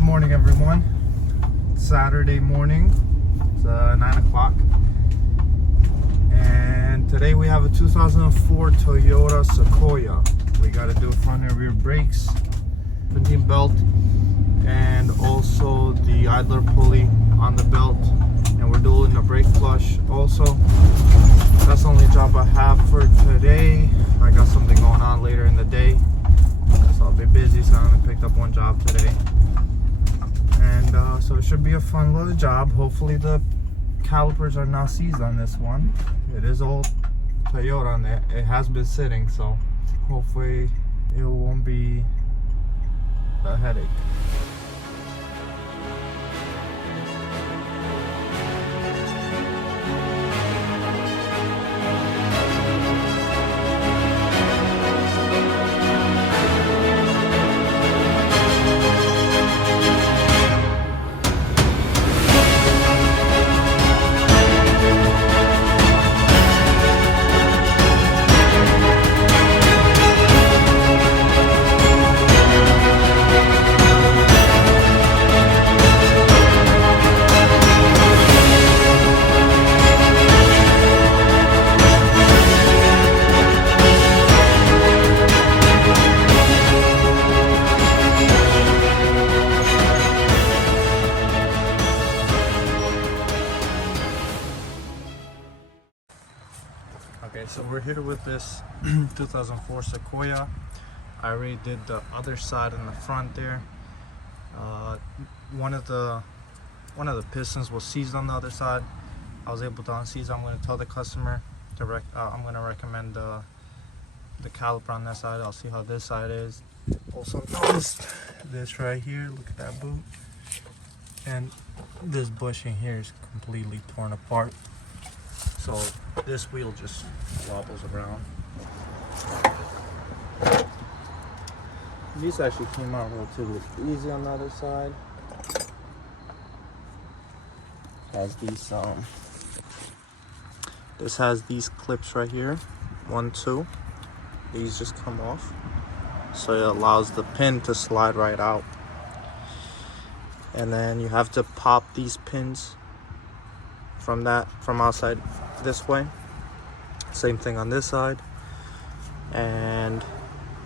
Good morning, everyone. Saturday morning. It's 9 o'clock. And today we have a 2004 Toyota Sequoia. We got to do front and rear brakes, serpentine belt, and also the idler pulley on the belt. And we're doing the brake flush also. That's the only job I have for today. I got something going on later in the day, so I'll be busy, so I only picked up one job today. And so it should be a fun little job. Hopefully the calipers are not seized on this one. It is old Toyota and it has been sitting, so hopefully it won't be a headache. Okay, so we're here with this 2004 Sequoia. I already did the other side in the front there. One of the pistons was seized on the other side. I was able to unseize. I'm going to tell the customer to I'm going to recommend the caliper on that side. I'll see how this side is. Also notice this right here. Look at that boot. And this bushing here is completely torn apart. So this wheel just wobbles around. These actually came out relatively easy on the other side. Has these this has these clips right here, 1, 2. These just come off, so it allows the pin to slide right out. And then you have to pop these pins from outside this way. Same thing on this side, and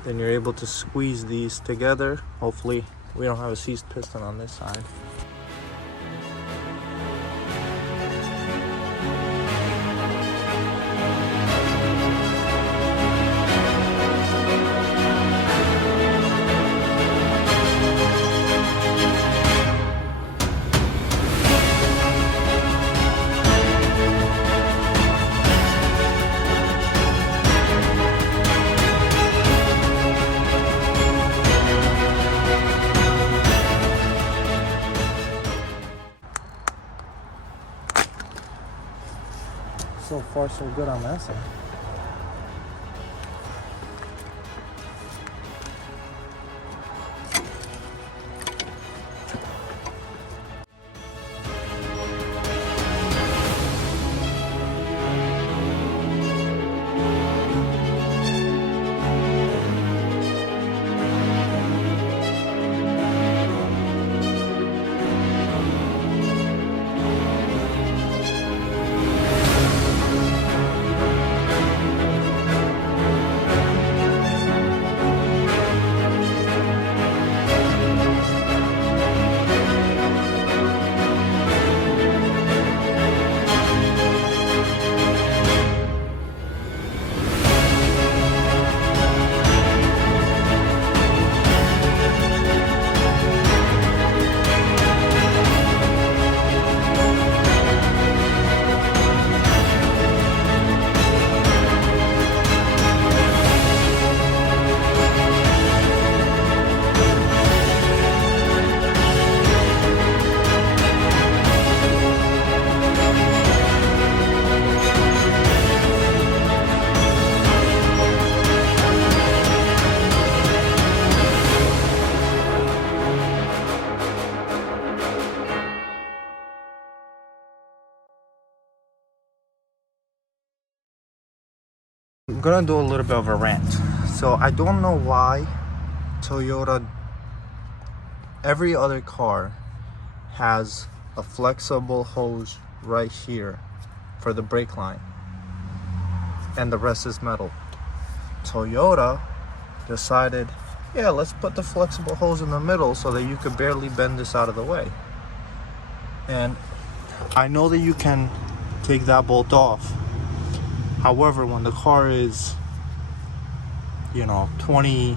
then you're able to squeeze these together. Hopefully we don't have a seized piston on this side. So far, so good on that side. I'm gonna do a little bit of a rant. So I don't know why Toyota every other car has a flexible hose right here for the brake line, and the rest is metal. Toyota decided, yeah, let's put the flexible hose in the middle so that you could barely bend this out of the way. And I know that you can take that bolt off. However, when the car is, 22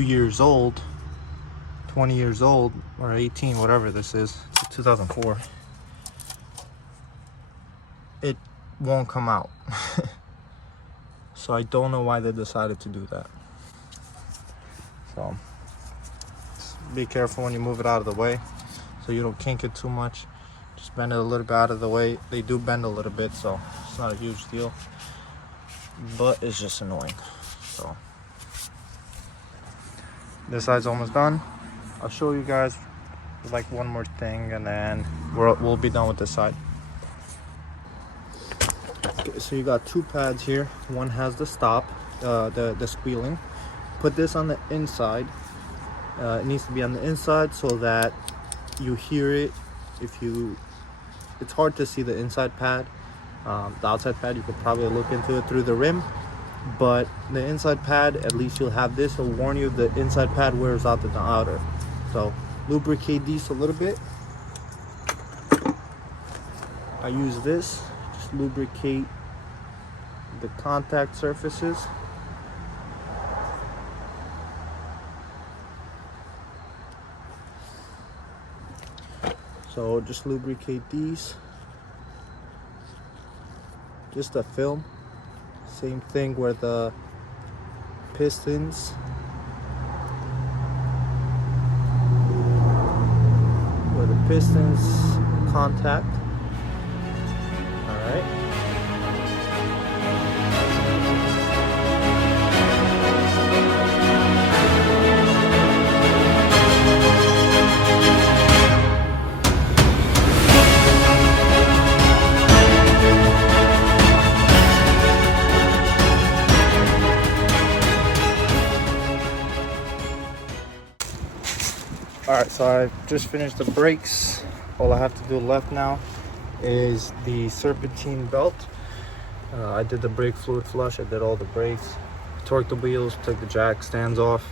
years old, 20 years old, or 18, whatever this is, it's 2004, it won't come out. So I don't know why they decided to do that. So be careful when you move it out of the way so you don't kink it too much. Just bend it a little bit out of the way. They do bend a little bit, so it's not a huge deal, but it's just annoying. So this side's almost done. I'll show you guys like one more thing, and then we'll be done with this side. Okay, so you got two pads here. One has the stop, the squealing. Put this on the inside. It needs to be on the inside so that you hear it. It's hard to see the inside pad. The outside pad, you could probably look into it through the rim, but the inside pad, at least you'll have this. It'll warn you if the inside pad wears out than the outer. So lubricate these a little bit. I use this, just lubricate the contact surfaces. So just lubricate these. Just a film. Same thing where the pistons. Where the pistons contact. Alright. Alright, so I just finished the brakes. All I have to do left now is the Serpentine belt. I did the brake fluid flush, I did all the brakes, torqued the wheels, took the jack stands off.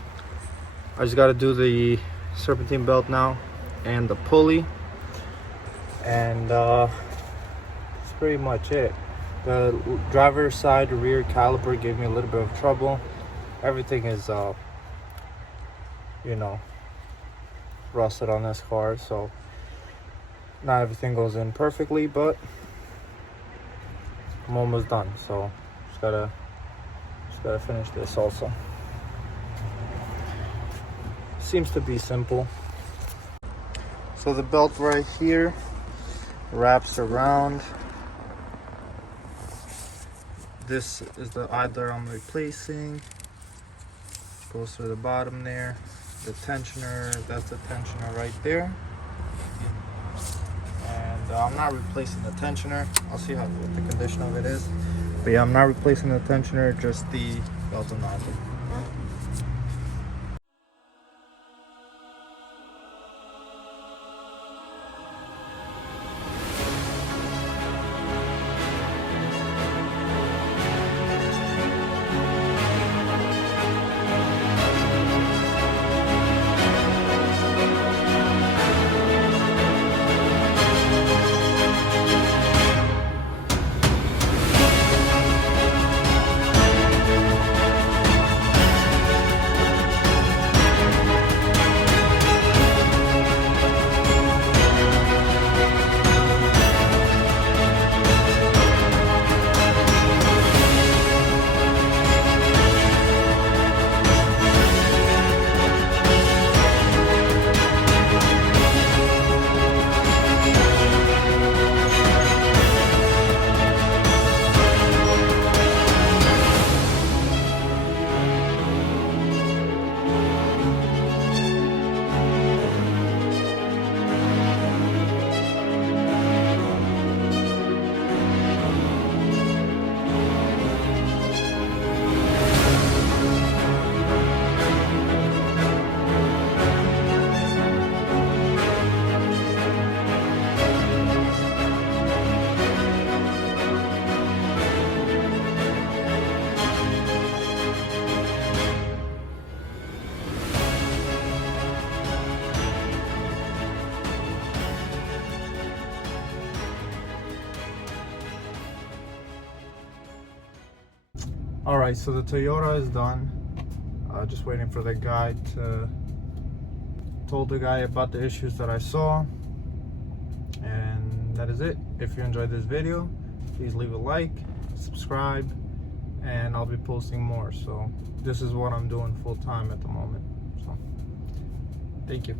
I just got to do the Serpentine belt now and the pulley, and that's pretty much it. The driver's side rear caliper gave me a little bit of trouble. Everything is rusted on this car, so not everything goes in perfectly, but I'm almost done. So just gotta finish this also. Seems to be simple. So the belt right here wraps around. This is the idler I'm replacing. Goes to the bottom there. The tensioner, that's the tensioner right there. And I'm not replacing the tensioner. I'll see what the condition of it is. But yeah, I'm not replacing the tensioner, just the belt and nozzle. All right, so the Toyota is done. Just waiting for the guy to told the guy about the issues that I saw, and that is it. If you enjoyed this video, please leave a like, subscribe, and I'll be posting more. So this is what I'm doing full time at the moment. So thank you.